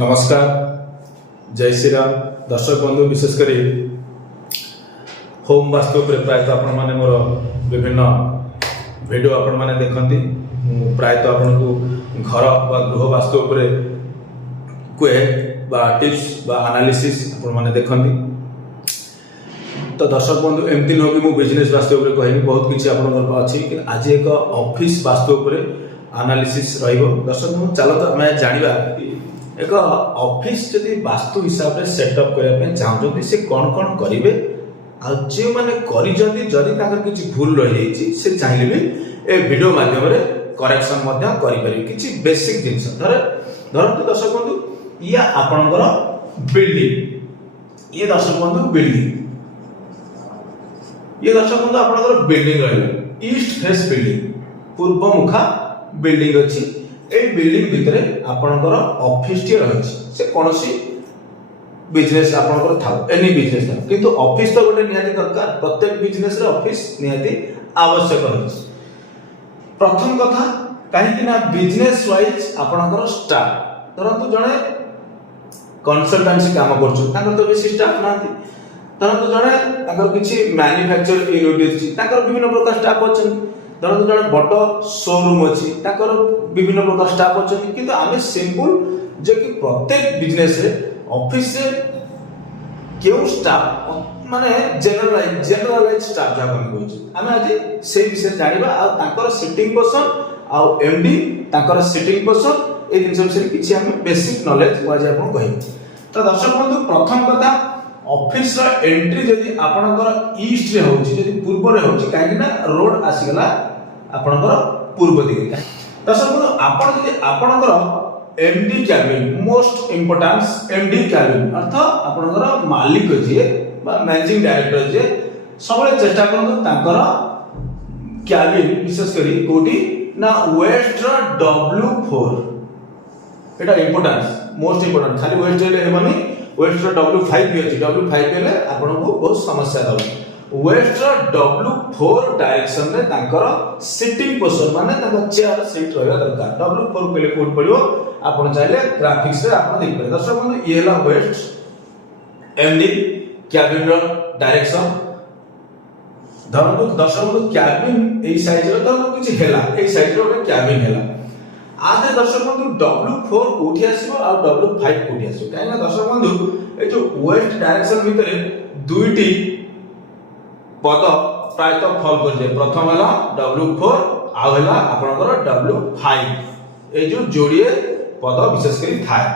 नमस्कार, जय श्री राम। दर्शक बंधु विशेषकर होम वास्तु प्रायतः आपण मैंने मोर विभिन्न वीडियो आपण मैंने देखती प्रायतः आपण को घर बा गृह वास्तु कहे टिप्स बा एनालिसिस आपण मैंने देखती। तो दर्शक बंधु एमती नुह कि बिजनेस वास्तु कहनी बहुत किसी आप अच्छी आज एक ऑफिस वास्तु एनालिसिस दर्शक बंधु चलो तो आम जाना एक ऑफिस जदि वास्तु हिसाब से सेटअप करने चाहते से कौन कौन करेंगे जो मैंने किसी भूल रही से चाहिए भी ए वीडियो माध्यम करेक्शन किसी बेसिक जिन धरतु दर्शक बंधु या आपणकर बिल्डिंग ये दर्शक बंधु बिल्डिंग ये दर्शक बंधु आपणकर बिल्डिंग रही ईस्ट फेस बिल्डिंग पूर्व मुखा बिल्डिंग अच्छी बिल्डिंग भितर आपणकर ऑफिस टी रही से कौन बिजनेस आपणकर था एनी बिजनेस था किंतु ऑफिस तो गोटे निहाती दरकार प्रत्येक बिजनेस रे ऑफिस निहाती आवश्यक रही। प्रथम कथा कहीं ना बिजनेस वाइज आपणकर स्टाफ धरतु जड़े कंसल्टेंसी काम कर तो बेसी स्टाफ ना धरतु जड़े किसी मैन्युफैक्चर यूनिट अच्छी विभिन्न प्रकार स्टाफ अच्छे धरतु जड़े बड़ शोरूम अच्छी विभिन्न प्रकार स्टाफ अच्छे किंतु आम सिंपल जे कि प्रत्येक बिजनेस रे ऑफिस रे क्यों स्टाफ माने जनरलाइज स्टाफ जहाँ आम आज से विषय जाना आ सिटिंग पर्सन आउ एमडी सिटिंग पर्सन ए जिन विषय किसी आम बेसिक नॉलेज आज आप कह। तो दर्शक बंधु प्रथम कथा ऑफिस एंट्री जदि आपणकर ईस्ट रे होची जदि पूर्व रे होची काहे ना रोड आसीगला आपणकर पूर्व दिगे। दर्शक बंधु आपण जदि आपणकर MD cabin most importance MD cabin अर्थ आपणकर मालिक जे बा मैनेजिंग डायरेक्टर जे सबले चेष्टा करन तांकर कैबिन विशेष करी कोठी ना वेस्ट W4 एटा इंपोर्टेंस मोस्ट इंपोर्टेंट खाली वेस्ट रे हेबनी वेस्ट W5 भी अच्छी W5 हेले आपन को बहुत समस्या दबो वेस्ट W4 डायरेक्शन रे तांकर सिटिंग पोजीशन माने तांकर चेयर सीट रहबा दरकार W4 पहले कोड पड़ियो आपन चाहिले ग्राफिक्स रे आपन देख पारे। दर्शक बंधु ये हला वेस्ट एमडी कैबिन रो डायरेक्शन धरतु दर्शक बंधु कैबिन ए साइज रो तो किछि हेला ए साइज रो कैबिन हेला आधे दर्शक बंधु W4 कोठी आसीबो आ W5 कोठी आसीबो काहे ना दर्शक बंधु ए जो वेस्ट डायरेक्शन भितरे दुईटी पद प्राय तो फॉल कर जाए प्रथम है W4 आउ है आपनकर W5 ए जो जोड़िए पद विशेष करी थाए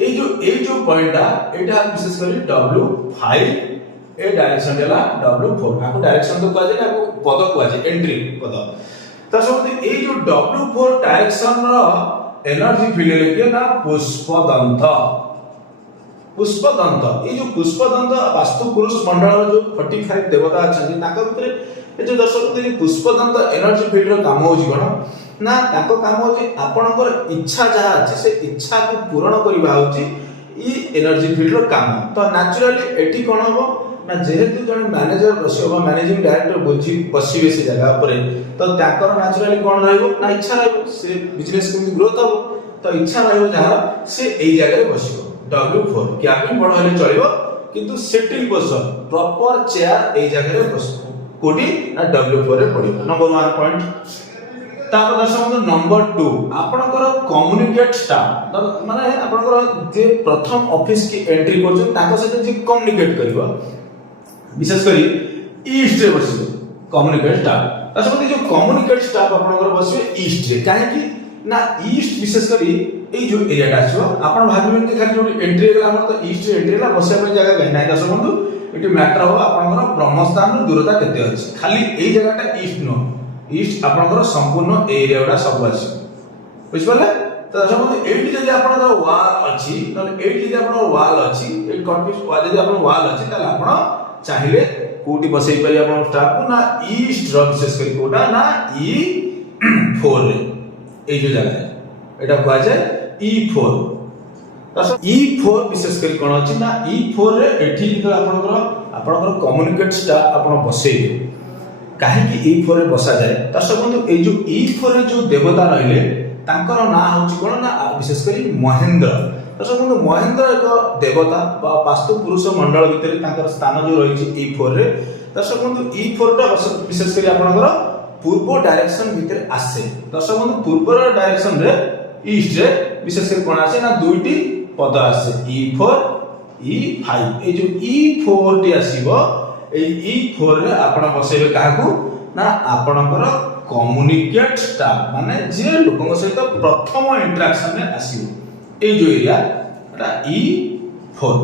ए जो पॉइंटटा एटा विशेष करी W5 ए डायरेक्शन देला W4 आको डायरेक्शन तो कह जाए आको पद कह जाए एंट्री पद। तो सब ए जो W4 डायरेक्शन रो एनर्जी फील्ड लेके ना पुष्पदंत ये जो पुष्पदंत वास्तु पुरुष मंडल जो 45 देवता अच्छा ताको भितरे ए जो दर्शक पुष्पदंत एनर्जी फील्ड रो काम होची कोन ना ताको काम होची आपनकर इच्छा जहा अछि से इच्छा को पूर्ण करिबा होची ई एनर्जी फील्ड रो काम। तो नेचुरली एठी कोन हो ना जेहेतु जन मैनेजर बसिबा मैनेजिंग डायरेक्टर बसिबे से जगह पर तो ताकर नेचुरली कोन रहइबो ना इच्छा रहइबो से बिजनेस को ग्रोथ हो तो इच्छा रहइबो जहा से एई जगह रे बसिबो W4 कैबिन बड़ हेले चलिबो किंतु सिटिंग पोजीशन प्रॉपर चेयर ए जगह रे बसबो कोडी ना W4 रे पड़िबो नंबर 1 पॉइंट। तापर दर्शक नंबर 2 आपनकर कम्युनिकेट स्टाफ माने आपनकर जे प्रथम ऑफिस की एंट्री करछन ताको सहित जे कम्युनिकेट करबो विशेष करी ईस्ट रे बसबो कम्युनिकेट स्टाफ दर्शक जो कम्युनिकेट स्टाफ आपनकर बसबे ईस्ट रे काहे कि ना ईस्ट विशेष करी ए जो एरियाटा आछो आपण भाबिबेन कि खाली जो एंट्री होला हमर तो ईस्ट रे एंट्री होला बसिया पे जगह गई नै दर्शक बंधु एटी मैटर हो आपनकर ब्रह्मस्थान रो दूरता केते अछि खाली ए जगहटा ईस्ट नो ईस्ट आपनकर संपूर्ण एरियाटा सब अछि बुझ पले। तो दर्शक बंधु एटी जदि आपनकर वॉल अछि न एटी जदि आपनकर वॉल अछि ए कॉन्फिस जदि आपन वॉल अछि ताले आपण चाहिले कोठी बसई परि आपन स्टाफ को ना ईस्ट रो विशेष करी कोटा ना E4 रे ए जो जगह है एटा कहै छै E4 दर्शक E4 विशेष करी कोन अछि ना E4 रे एठी जो आपनकर कम्युनिकेट स्टाफ आपण बसैबे काहे कि E4 रे बसा जाए दर्शक बंधु ए जो E4 रे जो देवता रहिले तांकर ना होची कोन ना विशेष करी महेंद्र दर्शक बंधु महेंद्र एक देवता वास्तु पुरुष मंडल भितर तांकर स्थान जो रही E4 रे दर्शक बंधु E4 टा विशेष करी आपनकर पूर्व डायरेक्शन भितर आसे दर्शक बंधु पूर्व डायरेक्शन रे ईस्ट रे विशेष करी कोन आसे ना दुईटी पद आसे E4 E5 ए जो E4 टी आसीबो ए E4 रे आपण बसेबे काहाकू ना आपणकर कम्युनिकेट स्टाफ माने जे लोकन सहित प्रथम इंटरेक्शन में आसीबो ए जो एरिया एटा E4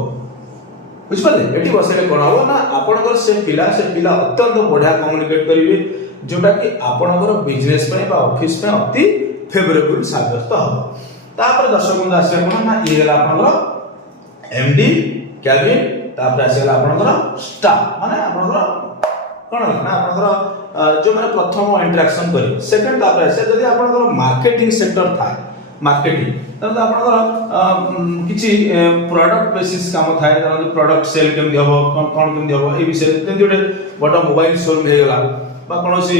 बुझ पाले एटी बसेले कोन हो ना आपणकर से पिला अत्यंत बढ़िया कम्युनिकेट करिवे जोटा कि आपणकर बिजनेस पे बा ऑफिस पे अति फेवरेबल साब्यस्त हो तापर दर्शक बंधु आसे कोन ना ये गेला आपणकर एमडी कैबिन तापर आसे गेला आपणकर स्टाफ माने आपणकर कोन ना आपणकर जो माने प्रथम इंटरेक्शन करी सेकंड तापर आसे जदी आपणकर मार्केटिंग सेक्टर था मार्केटिंग तब आपणकर किछि प्रोडक्ट बेसिस काम थाए तब प्रोडक्ट सेल केम दिहबो कोन केम दिहबो ए विषय जेंति ओटे बडा मोबाइल शोरूम हे गेला बा कोनोसी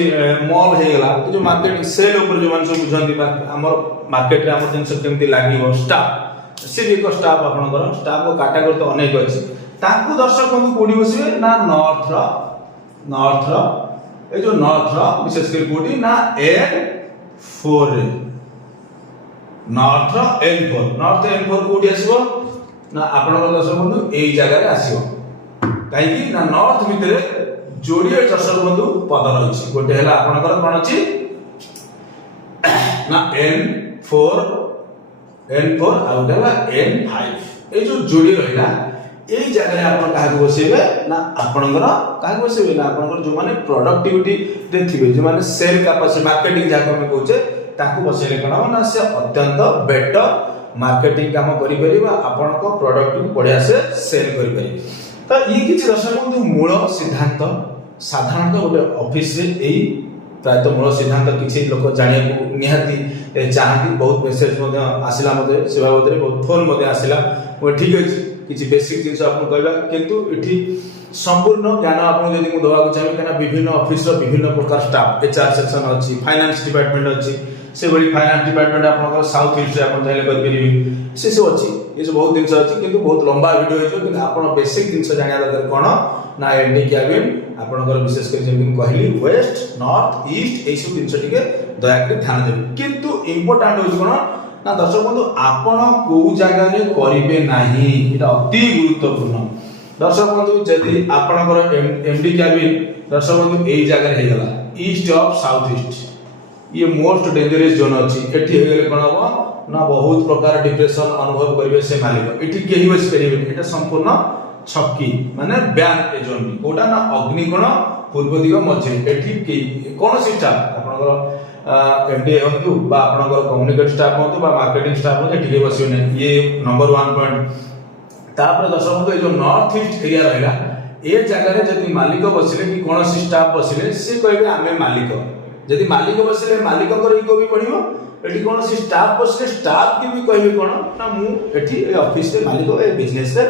मॉल हे गेला जो मार्केटिंग सेल ऊपर जो मान सब बुझंती हमर मार्केट रे हमर जिंस केमति लागिवो स्टाफ से भी एक स्टाफ आपणकर स्टाफ को कैटेगरी तो अनेक अछि ताकू दर्शक बंधु कोडी बसिबे ना नॉर्थ ए जो नॉर्थ विशेष कर कोडी ना N4 रे नॉर्थ N4 कोडी आसीबो ना आपणकर दर्शक बंधु एई जगह रे आसीबो काहे कि ना नॉर्थ भितरे जोड़िए दर्शक बंधु पद रही गोटे है आपणकर कोन अछि ना N4 आ गोटे N5 ए जो जोड़ी रहिला एई जगह आपण काहे बसेबे ना आपणकर काहे बसेबे ना आपणकर जो माने प्रोडक्टिविटी रे थिबे जो माने सेल कैपेसिटी मार्केटिंग जाको हम कहूचे ताकू बसेले कोन ना से अत्यंत बेटर मार्केटिंग काम करि परिबा आपनको प्रोडक्ट को बढ़िया से सेल करि परिबे तो ये किछि दर्शक बंधु मूल सिद्धांत साधारणतः गोटे ऑफिस रे एई प्रायतः मूल सिद्धांत किछि लोक जानिया को निहाती चाहती बहुत मेसेज मध्ये आसिला मध्ये सेवा मध्ये बहुत फोन मध्ये आसिला वो ठीक अछि किछि बेसिक जिंस आपन कहबा किंतु एठी संपूर्ण ज्ञान आपन जदि मु दवा को चाहि कना विभिन्न ऑफिस रो विभिन्न प्रकार स्टाफ एचआर सेक्शन अछि फाइनेंस डिपार्टमेंट अछि से बड़ी फाइनेंस डिपार्टमेंट आपन साउथ ईस्ट रे आपन चाहिले कर परिबे से सब अछि ये सब बहुत जिंस अछि किंतु बहुत लंबा वीडियो होइछो किंतु आपन बेसिक जिंस जानिया दरकार कोन ना एमडी कैबिन आपनकर विशेष कर जेमि कहली वेस्ट नॉर्थ ईस्ट ए सब जिंस टिके दया कर ध्यान देबे किंतु इंपोर्टेंट होइछ कोन ना दर्शक बंधु आपण को जगह रे करिवे नाही एटा अति गुरुत्वपूर्ण दर्शक बंधु जदि आपनकर एमडी कैबिन दर्शक बंधु एई जगह रे हेगला ईस्ट ऑफ साउथ ईस्ट ये मोस्ट डेंजरस जोन अछि एठी हे गेले कोन हो ना बहुत प्रकार डिप्रेशन अनुभव करिवे से मालिक एठी केही बस करिवे एटा संपूर्ण छक्की माने बैन ए जोन कोटा ना अग्निकोण पूर्व दिग मझे एठी के कोन सिस्टम आपनकर एमडी हंतु बा आपनकर कम्युनिकेट स्टाफ हंतु बा मार्केटिंग स्टाफ हंतु एठी के बसियो ने ये नंबर 1 पॉइंट तापर दर्शक बंधु जो नॉर्थ ईस्ट एरिया रहला ए जगह रे जति मालिक बसिले कि कोन सिस्टम बसिले से कहबे आमे मालिक जदि मालिक बसिले मालिक कर इको भी पड़िबो एठी कोन सी स्टाफ बसिले स्टाफ के भी कहबे कोन ना मु एठी ए ऑफिस रे मालिक ए बिजनेस रे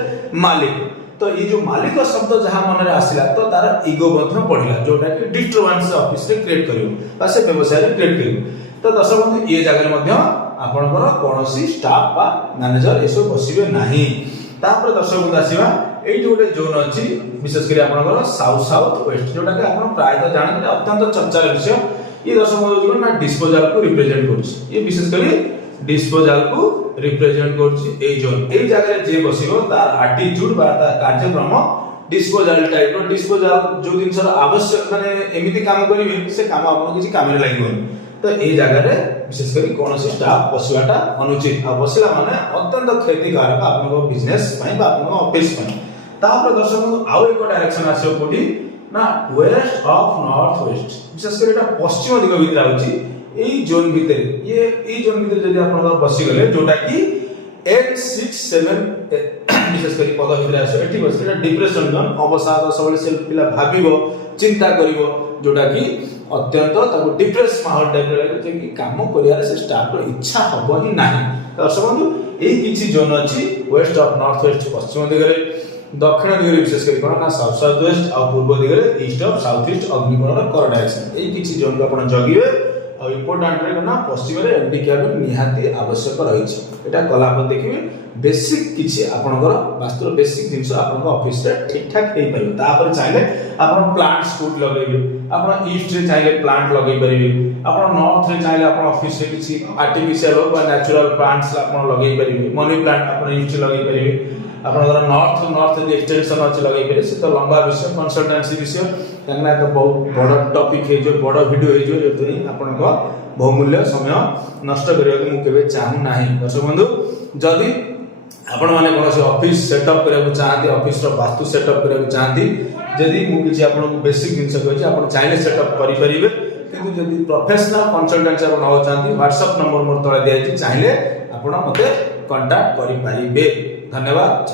मालिक तो ये जो मालिक शब्द जहां मन रे आसिला तो तार ईगो बद्ध पड़िला जोटा कि डिस्टर्बेंस ऑफिस रे क्रिएट करियो बा से व्यवसाय रे क्रिएट करियो तो दर्शक बंधु ये जगह रे मध्य आपनकर कोनोसी स्टाफ बा मैनेजर एसो बसिबे नाही तापर दर्शक बंधु आसीबा एई जो गोटे जोन अछि विशेष करी आपनकर साउथ वेस्ट जोटा कि आपन प्राय तो जानते अत्यंत चर्चा विषय ये दर्शक बंधु ना डिस्पोजल को रिप्रेजेंट करछि ये विशेष करी डिस्पोजल को रिप्रेजेंट करछि ए जोन ए जगह रे जे बसिबो तार एटीट्यूड बा तार कार्यक्रम डिस्पोजल टाइप रो डिस्पोजल जो दिन सर आवश्यक माने एमिति काम करिवे से काम आपन किछि काम रे लागिबो तो ए जगह रे विशेष करी कोनोसी स्टाफ बसिबाटा अनुचित आ बसिला माने अत्यंत क्षतिकारक आपन बिजनेस पई बा आपन ऑफिस पई तापर दर्शक बंधु आउ एक डायरेक्शन आछो कोडी ना वेस्ट ऑफ नॉर्थ वेस्ट विशेष करी एटा पश्चिम दिग भितर आउची एई जोन भितर ये एई जोन भितर जदि आपन बसि गले जोटा कि N67 विशेष करी पद भितर आछो एठी बसिला डिप्रेशन जोन अवसाद सबले सेल्फ पिला भाबिबो चिंता करिवो जोटा कि अत्यंत ताको डिप्रेस माहौल टाइप रे जे कि काम करिया से स्टाफ रो इच्छा हबो ही नाही दर्शक बंधु एई किछि जोन अछि वेस्ट ऑफ नॉर्थ वेस्ट पश्चिम दिग रे दक्षिण दिग रे विशेष करी कोन ना साउथ साउथ वेस्ट आ पूर्व दिग रे ईस्ट ऑफ साउथ ईस्ट अग्निकोण कर डायरेक्शन एई किछि जोन को आपण जगिवे और इम्पोर्टाट रे ना पश्चिम रे एमडी कैबिन निहाती आवश्यक रही एटा कला पर देखिए बेसिक किछि आपनकर वास्तु बेसिक जिंस आपन ऑफिस रे ठीक ठाक हेई परियो तापर चाहिले आपन प्लांट स्कूट लगेबे आपन ईस्ट रे चाहिले प्लांट लगेई परिबे आपन नॉर्थ रे चाहिले आपन ऑफिस रे किछि आर्टिफिशियल हो बा नेचुरल प्लांट्स आपन लगेई परिबे मनी प्लांट आपन ईस्ट लगेई परिबे आपन नॉर्थ जे एक्सटेंशन अछि लगेई परिबे से तो लंबा विषय कंसल्टेंसी विषय तंगना तो बहुत बड़ टॉपिक है जो बड़ वीडियो है जो एतरी आपन को बहुमूल्य समय नष्ट करियो कि मु केबे चाहू नाही दर्शक बंधु जदी आपण माने कोनोसी ऑफिस सेटअप करबा चाहती ऑफिस रो वास्तु सेटअप करबा चाहती जदी मु किछि आपण को बेसिक जिंस कहछि आपण चाइले सेटअप करि परिबे किंतु जदी प्रोफेशनल कंसल्टेंसी आपण हो चाहती WhatsApp नंबर मोर तळे दिया छि चाइले आपण मते कांटेक्ट करि परिबे धन्यवाद।